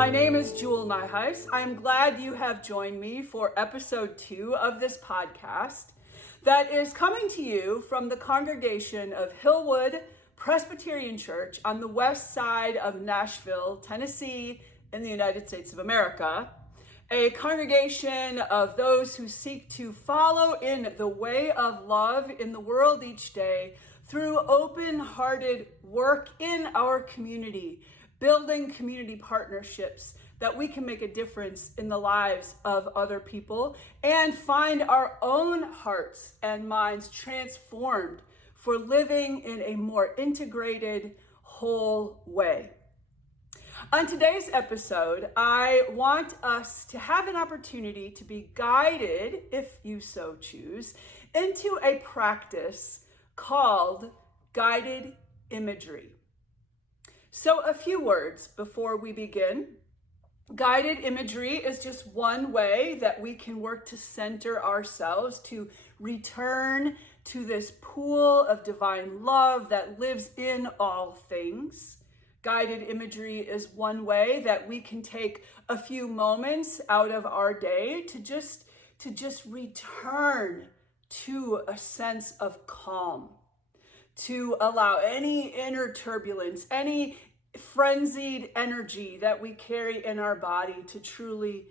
My name is Jewel Nyhuis. I'm glad you have joined me for episode 2 of this podcast that is coming to you from the congregation of Hillwood Presbyterian Church on the west side of Nashville, Tennessee, in the United States of America. A congregation of those who seek to follow in the way of love in the world each day through open-hearted work in our community, building community partnerships that we can make a difference in the lives of other people and find our own hearts and minds transformed for living in a more integrated, whole way. On today's episode, I want us to have an opportunity to be guided, if you so choose, into a practice called guided imagery. So a few words before we begin. Guided imagery is just one way that we can work to center ourselves, to return to this pool of divine love that lives in all things. Guided imagery is one way that we can take a few moments out of our day to just return to a sense of calm, to allow any inner turbulence, any frenzied energy that we carry in our body to truly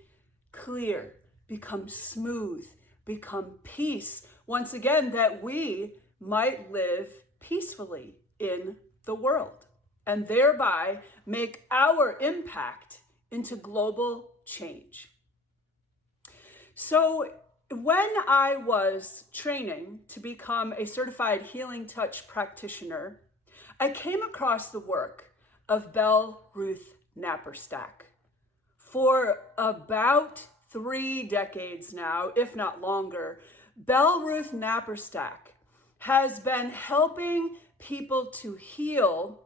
clear, become smooth, become peace. Once again, that we might live peacefully in the world and thereby make our impact into global change. So when I was training to become a certified healing touch practitioner, I came across the work of Belle Ruth Napperstack. For about 3 decades now, if not longer, Belle Ruth Napperstack has been helping people to heal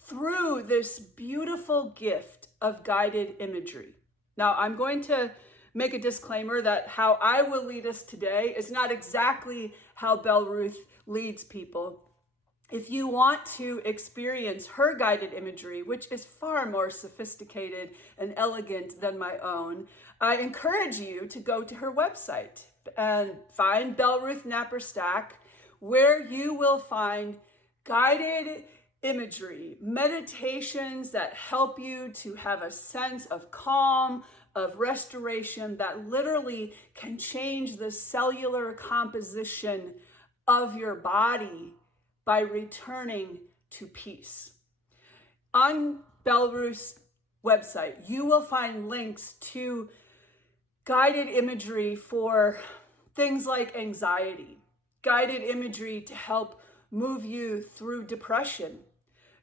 through this beautiful gift of guided imagery. Now, I'm going to make a disclaimer that how I will lead us today is not exactly how Belle Ruth leads people. If you want to experience her guided imagery, which is far more sophisticated and elegant than my own, I encourage you to go to her website and find Belle Ruth Napperstack, where you will find guided imagery, meditations that help you to have a sense of calm, of restoration, that literally can change the cellular composition of your body by returning to peace. On Belle Ruth's website, you will find links to guided imagery for things like anxiety, guided imagery to help move you through depression,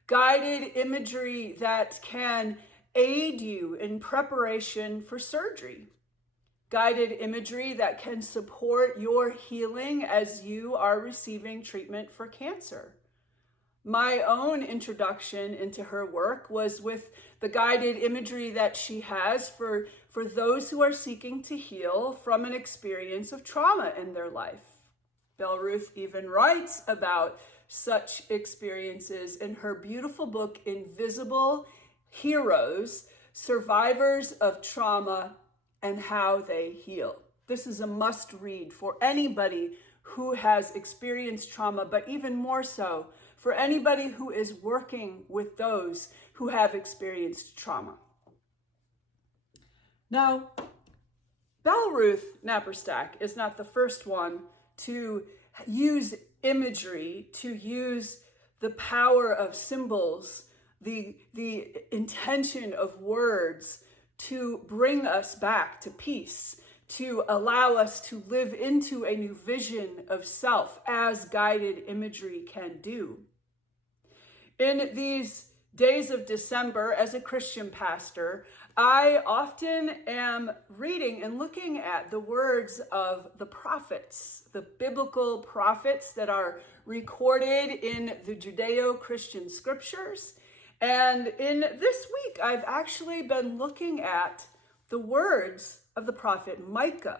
guided imagery that can aid you in preparation for surgery, guided imagery that can support your healing as you are receiving treatment for cancer. My own introduction into her work was with the guided imagery that she has for those who are seeking to heal from an experience of trauma in their life. Belle Ruth even writes about such experiences in her beautiful book, Invisible Heroes, Survivors of Trauma and How They Heal. This is a must read for anybody who has experienced trauma, but even more so for anybody who is working with those who have experienced trauma. Now, Belle Ruth Napperstack is not the first one to use imagery, to use the power of symbols, the intention of words to bring us back to peace, to allow us to live into a new vision of self as guided imagery can do. In these days of December, as a Christian pastor, I often am reading and looking at the words of the prophets, the biblical prophets that are recorded in the Judeo-Christian scriptures. And in this week, I've actually been looking at the words of the prophet Micah.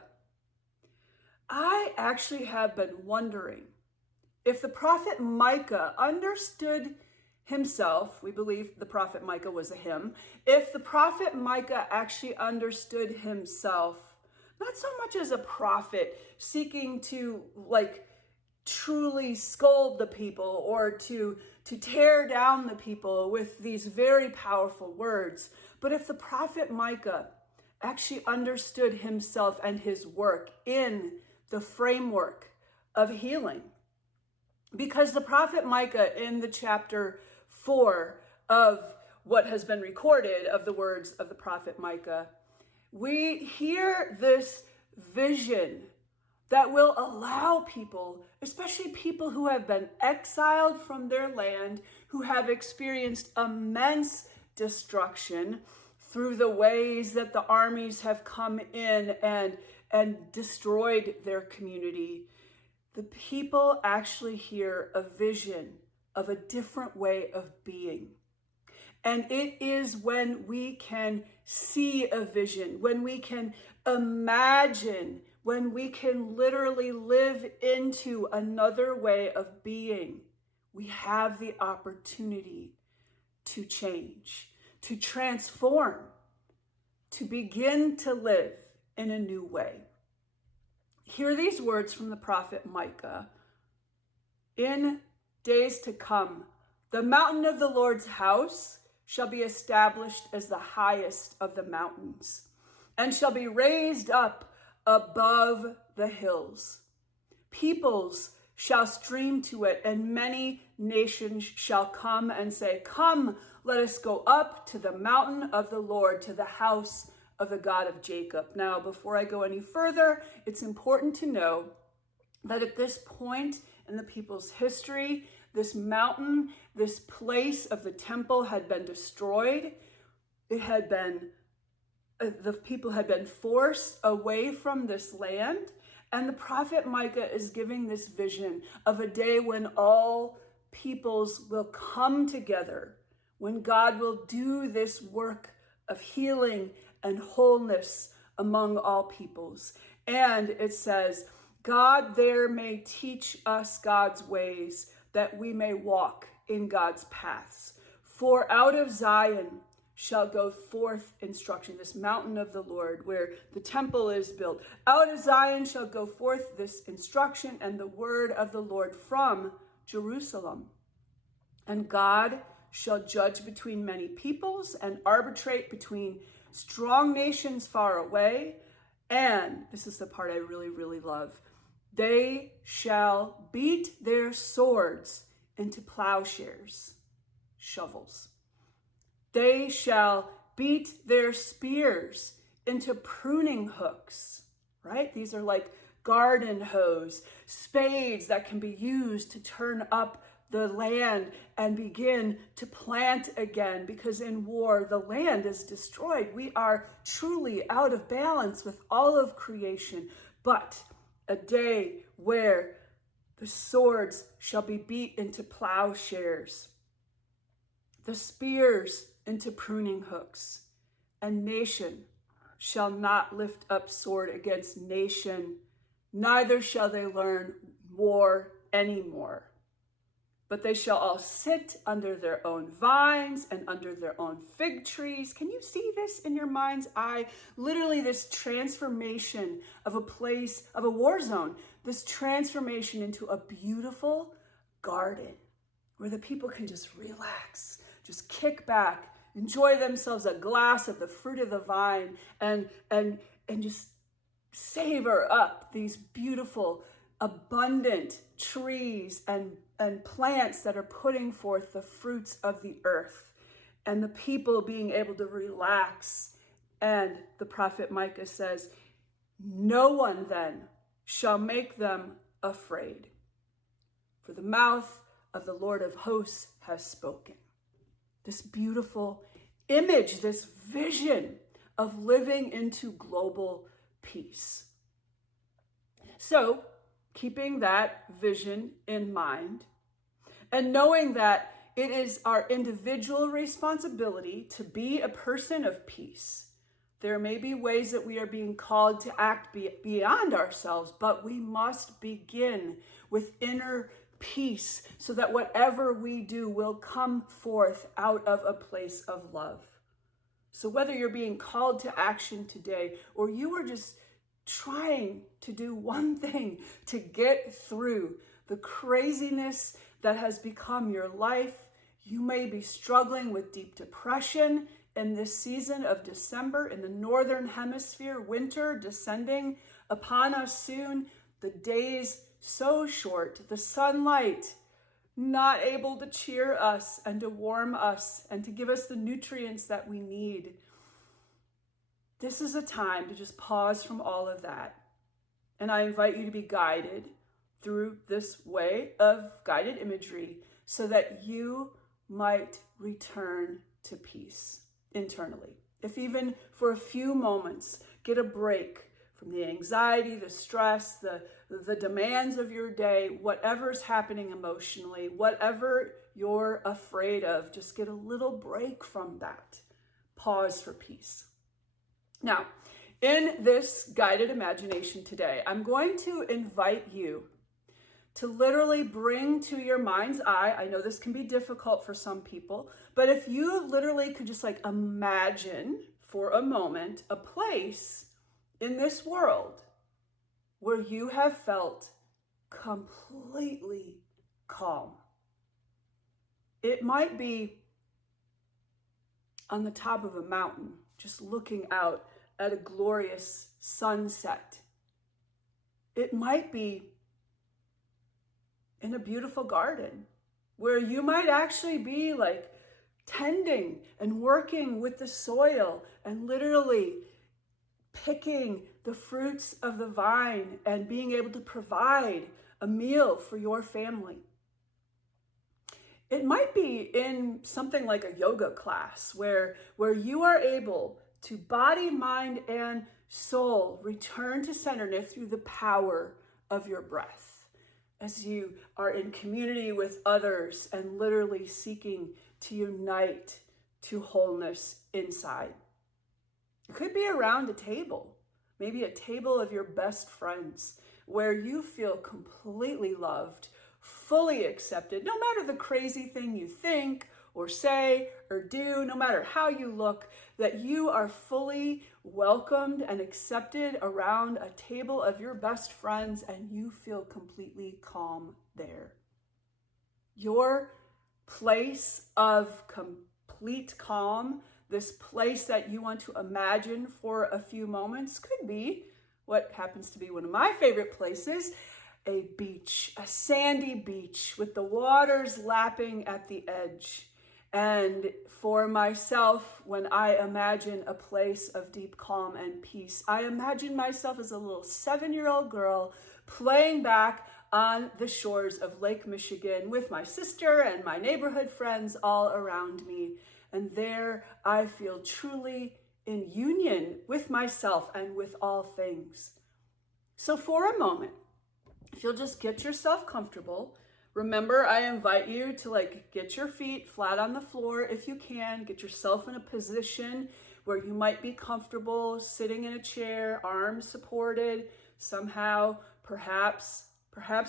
I actually have been wondering if the prophet Micah understood himself, we believe the prophet Micah was a him, if the prophet Micah actually understood himself, not so much as a prophet seeking to truly scold the people or to tear down the people with these very powerful words, but if the prophet Micah actually understood himself and his work in the framework of healing. Because the prophet Micah, in the chapter 4 of what has been recorded of the words of the prophet Micah, we hear this vision that will allow people, especially people who have been exiled from their land, who have experienced immense destruction through the ways that the armies have come in and destroyed their community. The people actually hear a vision of a different way of being. And it is when we can see a vision, when we can imagine, when we can literally live into another way of being, we have the opportunity to change, to transform, to begin to live in a new way. Hear these words from the prophet Micah. In days to come, the mountain of the Lord's house shall be established as the highest of the mountains, and shall be raised up above the hills. Peoples shall stream to it, and many nations shall come and say, "Come, let us go up to the mountain of the Lord, to the house of the God of Jacob." Now, before I go any further, it's important to know that at this point in the people's history, this mountain, this place of the temple had been destroyed. It had been, the people had been forced away from this land. And the prophet Micah is giving this vision of a day when all peoples will come together, when God will do this work of healing and wholeness among all peoples. And it says, God there may teach us God's ways, that we may walk in God's paths. For out of Zion shall go forth instruction, this mountain of the Lord where the temple is built. Out of Zion shall go forth this instruction and the word of the Lord from Jerusalem. And God shall judge between many peoples and arbitrate between strong nations far away. And this is the part I really, really love. They shall beat their swords into plowshares, shovels. They shall beat their spears into pruning hooks, right? These are like garden hoes, spades that can be used to turn up the land and begin to plant again, because in war, the land is destroyed. We are truly out of balance with all of creation. But a day where the swords shall be beat into plowshares, the spears into pruning hooks, and nation shall not lift up sword against nation, neither shall they learn war anymore. But they shall all sit under their own vines and under their own fig trees. Can you see this in your mind's eye? Literally this transformation of a place, of a war zone, this transformation into a beautiful garden where the people can just relax, just kick back, enjoy themselves a glass of the fruit of the vine, and just savor up these beautiful, abundant trees and plants that are putting forth the fruits of the earth, and the people being able to relax. And the prophet Micah says, no one then shall make them afraid, for the mouth of the Lord of hosts has spoken. This beautiful image, this vision of living into global peace. So, keeping that vision in mind, and knowing that it is our individual responsibility to be a person of peace. There may be ways that we are being called to act beyond ourselves, but we must begin with inner peace, so that whatever we do will come forth out of a place of love. So whether you're being called to action today, or you are just trying to do one thing to get through the craziness that has become your life, you may be struggling with deep depression in this season of December in the Northern Hemisphere, winter descending upon us soon, the days so short, the sunlight not able to cheer us and to warm us and to give us the nutrients that we need. This is a time to just pause from all of that. And I invite you to be guided through this way of guided imagery so that you might return to peace internally. If even for a few moments, get a break from the anxiety, the stress, the demands of your day, whatever's happening emotionally, whatever you're afraid of, just get a little break from that. Pause for peace. Now, in this guided imagination today, I'm going to invite you to literally bring to your mind's eye, I know this can be difficult for some people, but if you literally could just like imagine for a moment a place in this world where you have felt completely calm. It might be on the top of a mountain, just looking out at a glorious sunset. It might be in a beautiful garden where you might actually be like tending and working with the soil and literally picking the fruits of the vine and being able to provide a meal for your family. It might be in something like a yoga class where you are able to body, mind, and soul return to centeredness through the power of your breath as you are in community with others and literally seeking to unite to wholeness inside. It could be around a table, maybe a table of your best friends, where you feel completely loved, fully accepted, no matter the crazy thing you think or say or do, no matter how you look, that you are fully welcomed and accepted around a table of your best friends and you feel completely calm there. Your place of complete calm, this place that you want to imagine for a few moments, could be what happens to be one of my favorite places, a beach, a sandy beach with the waters lapping at the edge. And for myself, when I imagine a place of deep calm and peace, I imagine myself as a little 7-year-old girl playing back on the shores of Lake Michigan with my sister and my neighborhood friends all around me. And there I feel truly in union with myself and with all things. So for a moment, if you'll just get yourself comfortable, remember I invite you to get your feet flat on the floor if you can, get yourself in a position where you might be comfortable sitting in a chair, arms supported, somehow, perhaps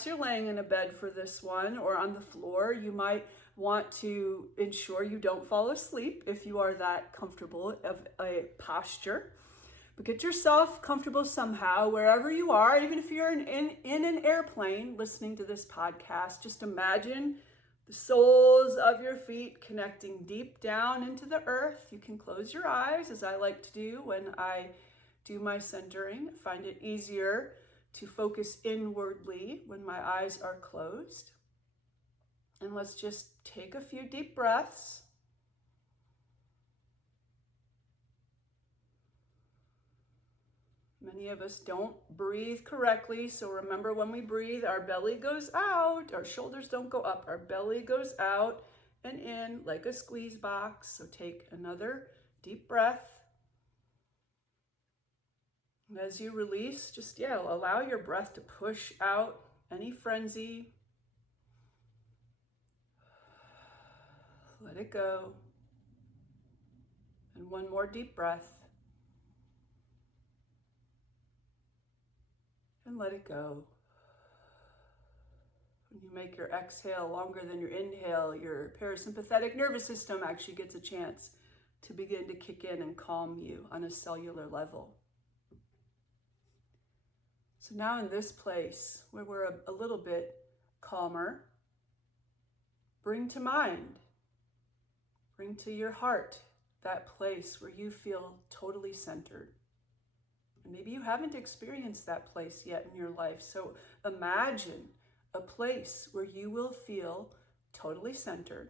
you're laying in a bed for this one or on the floor. You might want to ensure you don't fall asleep if you are that comfortable of a posture. But get yourself comfortable somehow, wherever you are, even if you're in an airplane listening to this podcast. Just imagine the soles of your feet connecting deep down into the earth. You can close your eyes, as I like to do when I do my centering. I find it easier to focus inwardly when my eyes are closed. And let's just take a few deep breaths. Many of us don't breathe correctly, so remember when we breathe, our belly goes out, our shoulders don't go up, our belly goes out and in like a squeeze box. So take another deep breath. And as you release, just allow your breath to push out any frenzy. Let it go. And one more deep breath. And let it go. When you make your exhale longer than your inhale, your parasympathetic nervous system actually gets a chance to begin to kick in and calm you on a cellular level. So now in this place where we're a little bit calmer, bring to mind, bring to your heart that place where you feel totally centered. And maybe you haven't experienced that place yet in your life. So imagine a place where you will feel totally centered,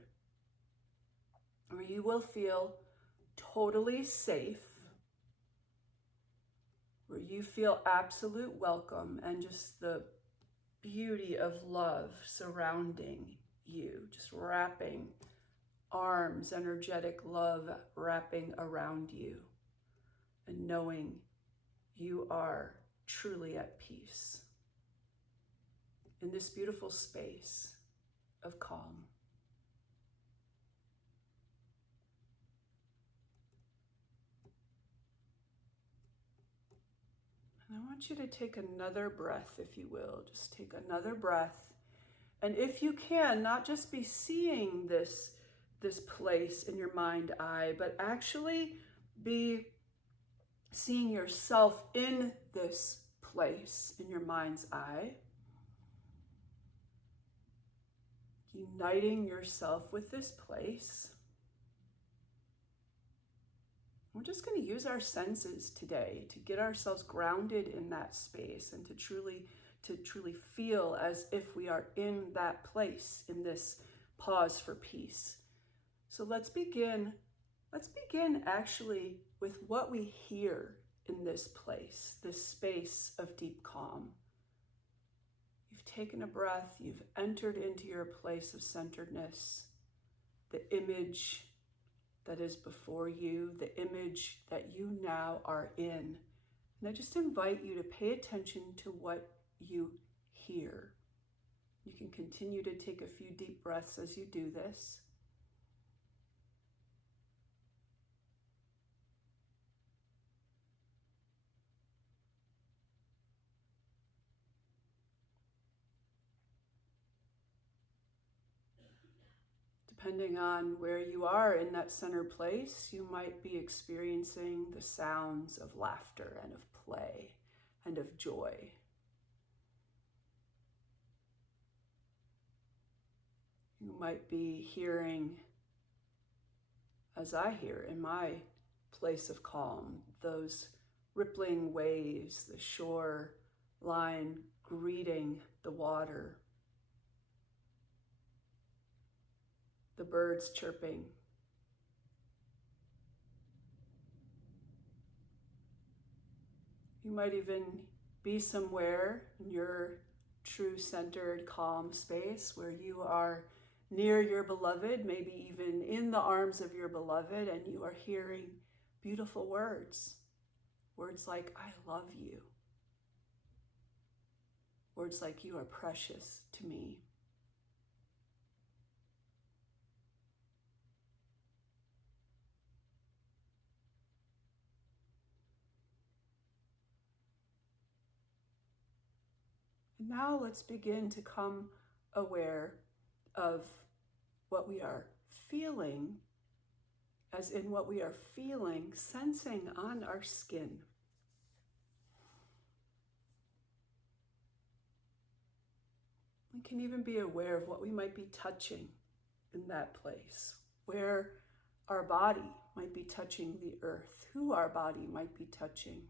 where you will feel totally safe, where you feel absolute welcome and just the beauty of love surrounding you, just wrapping arms, energetic love wrapping around you, and knowing you are truly at peace in this beautiful space of calm. And I want you to take another breath, if you will. Just take another breath. And if you can, not just be seeing this place in your mind eye, but actually be seeing yourself in this place in your mind's eye. Uniting yourself with this place. We're just going to use our senses today to get ourselves grounded in that space and to truly feel as if we are in that place, in this pause for peace. So let's begin actually with what we hear in this place, this space of deep calm. You've taken a breath, you've entered into your place of centeredness, the image that is before you, the image that you now are in. And I just invite you to pay attention to what you hear. You can continue to take a few deep breaths as you do this. Depending on where you are in that center place, you might be experiencing the sounds of laughter and of play and of joy. You might be hearing, as I hear in my place of calm, those rippling waves, the shore line greeting the water, the birds chirping. You might even be somewhere in your true centered calm space where you are near your beloved, maybe even in the arms of your beloved, and you are hearing beautiful words. Words like, I love you. Words like, you are precious to me. And now let's begin to come aware of what we are feeling, as in what we are feeling, sensing on our skin. We can even be aware of what we might be touching in that place, where our body might be touching the earth, who our body might be touching,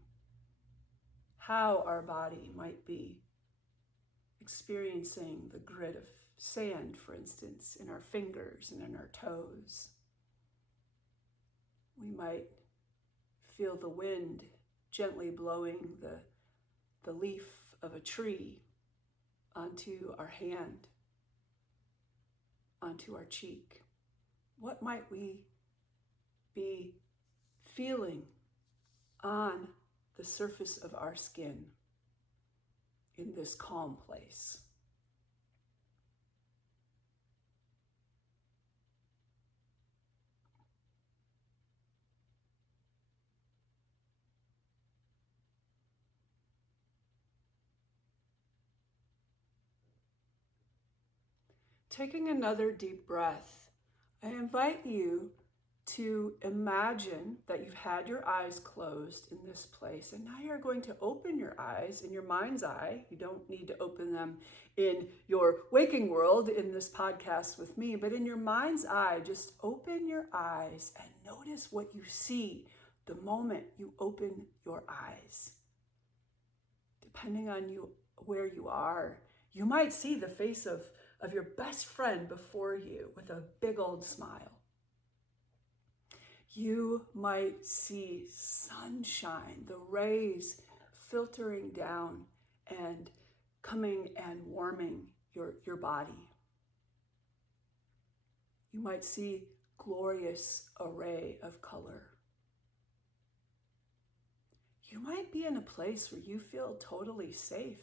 how our body might be experiencing the grit of sand, for instance, in our fingers and in our toes. We might feel the wind gently blowing the leaf of a tree onto our hand, onto our cheek. What might we be feeling on the surface of our skin in this calm place? Taking another deep breath, I invite you to imagine that you've had your eyes closed in this place, and now you're going to open your eyes in your mind's eye. You don't need to open them in your waking world in this podcast with me, but in your mind's eye, just open your eyes and notice what you see the moment you open your eyes. Depending on where you are, you might see the face of your best friend before you with a big old smile. You might see sunshine, the rays filtering down and coming and warming your body. You might see glorious array of color. You might be in a place where you feel totally safe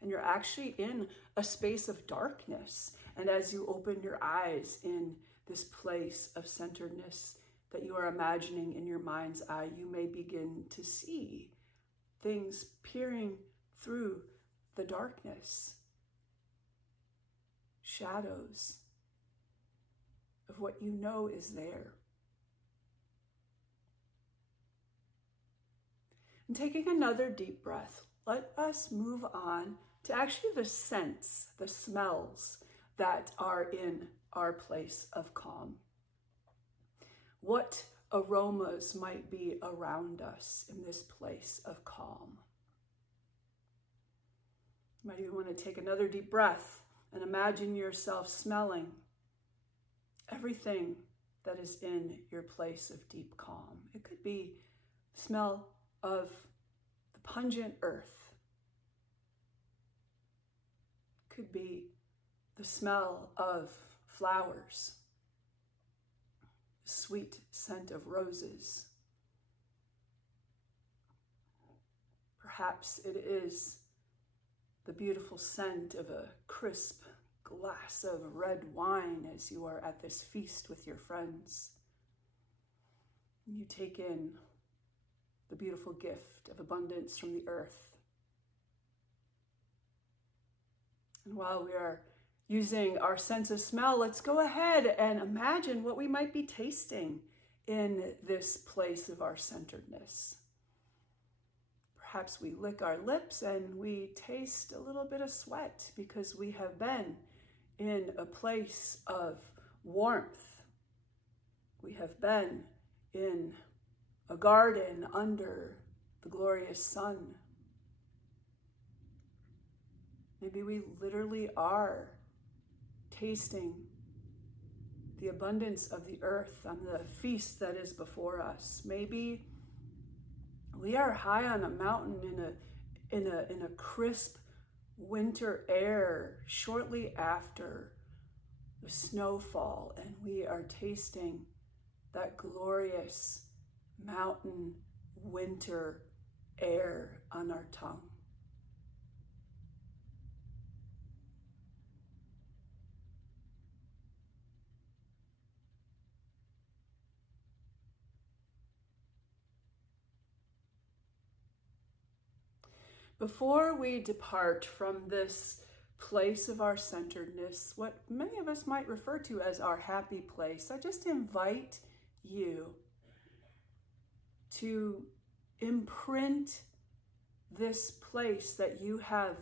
and you're actually in a space of darkness. And as you open your eyes in this place of centeredness that you are imagining in your mind's eye, you may begin to see things peering through the darkness, shadows of what you know is there. And taking another deep breath, let us move on to actually the scents, the smells that are in our place of calm. What aromas might be around us in this place of calm? You might even want to take another deep breath and imagine yourself smelling everything that is in your place of deep calm. It could be the smell of the pungent earth. It could be the smell of flowers, the sweet scent of roses. Perhaps it is the beautiful scent of a crisp glass of red wine as you are at this feast with your friends. You take in the beautiful gift of abundance from the earth. And while we are using our sense of smell, let's go ahead and imagine what we might be tasting in this place of our centeredness. Perhaps we lick our lips and we taste a little bit of sweat because we have been in a place of warmth. We have been in a garden under the glorious sun. Maybe we literally are tasting the abundance of the earth on the feast that is before us. Maybe we are high on a mountain in a crisp winter air shortly after the snowfall, and we are tasting that glorious mountain winter air on our tongue. Before we depart from this place of our centeredness, what many of us might refer to as our happy place, I just invite you to imprint this place that you have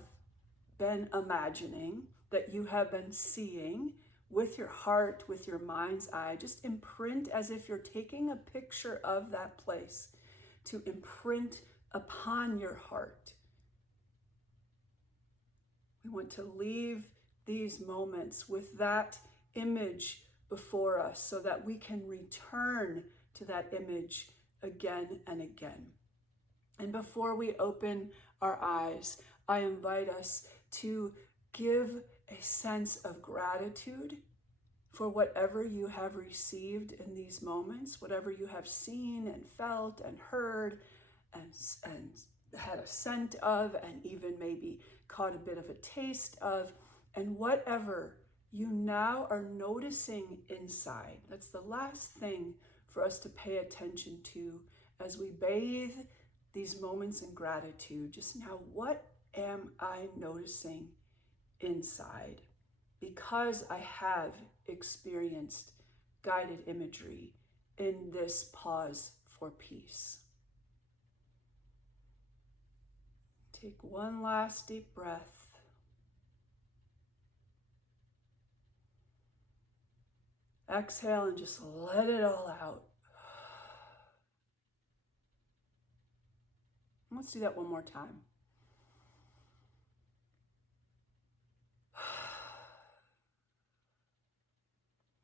been imagining, that you have been seeing with your heart, with your mind's eye. Just imprint as if you're taking a picture of that place to imprint upon your heart. We want to leave these moments with that image before us so that we can return to that image again and again. And before we open our eyes, I invite us to give a sense of gratitude for whatever you have received in these moments, whatever you have seen and felt and heard and had a scent of, and even maybe caught a bit of a taste of, and whatever you now are noticing inside. That's the last thing for us to pay attention to as we bathe these moments in gratitude. Just now, what am I noticing inside? because I have experienced guided imagery in this pause for peace. Take one last deep breath. Exhale and just let it all out. Let's do that one more time.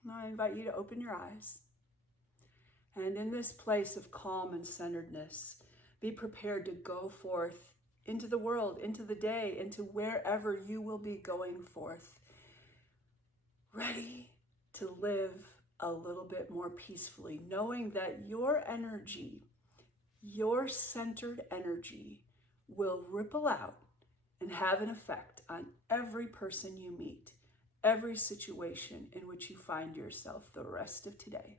Now I invite you to open your eyes. And in this place of calm and centeredness, be prepared to go forth into the world, into the day, into wherever you will be going forth, ready to live a little bit more peacefully, knowing that your energy, your centered energy, will ripple out and have an effect on every person you meet, every situation in which you find yourself the rest of today.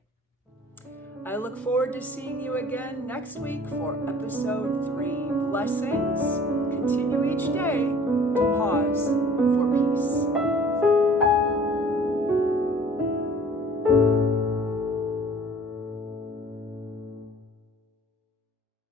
I look forward to seeing you again next week for episode 3. Blessings. Continue each day to pause for peace.